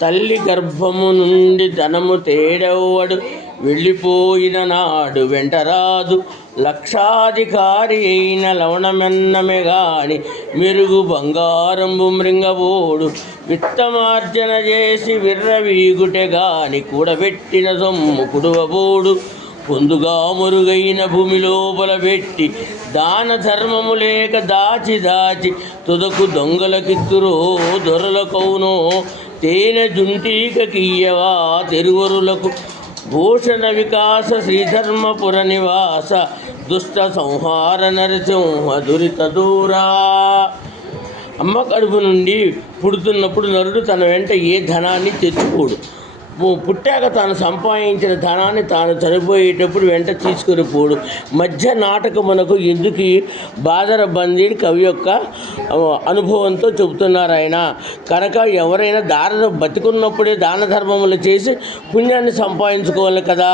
తల్లి గర్భము నుండి ధనము తేడెవ్వడు వెళ్ళిపోయిన నాడు వెంటరాదు. లక్షాధికారి అయిన లవణమెన్నమే గాని మెరుగు బంగారంబు మృంగబోడు. విత్తమార్జన చేసి విర్రవీగుటె గాని కూడబెట్టిన సొమ్ము కుడువబోడు. పొందుగా మురుగైన భూమి లోపల పెట్టి దాన ధర్మము లేక దాచి దాచి తుదకు దొంగలకిత్తురో దొరలకౌనో. తేనె జుంటీకీయవా తెరువరులకు భూషణ వికాస శ్రీధర్మపుర నివాస దుష్ట సంహార నరసింహ దురిత దూరా. అమ్మ కడుపు నుండి పుడుతున్నప్పుడు నరుడు తన వెంట ఏ ధనాన్ని తెచ్చుకోడు. పుట్టాక తాను సంపాదించిన ధనాన్ని తాను చనిపోయేటప్పుడు వెంట తీసుకొని పోడు. మధ్య నాటకమునకు ఎందుకు బాదర బందీ కవి యొక్క అనుభవంతో చెబుతున్నారు ఆయన. కనుక ఎవరైనా బతికున్నప్పుడే దాన ధర్మములు చేసి పుణ్యాన్ని సంపాదించుకోవాలి కదా.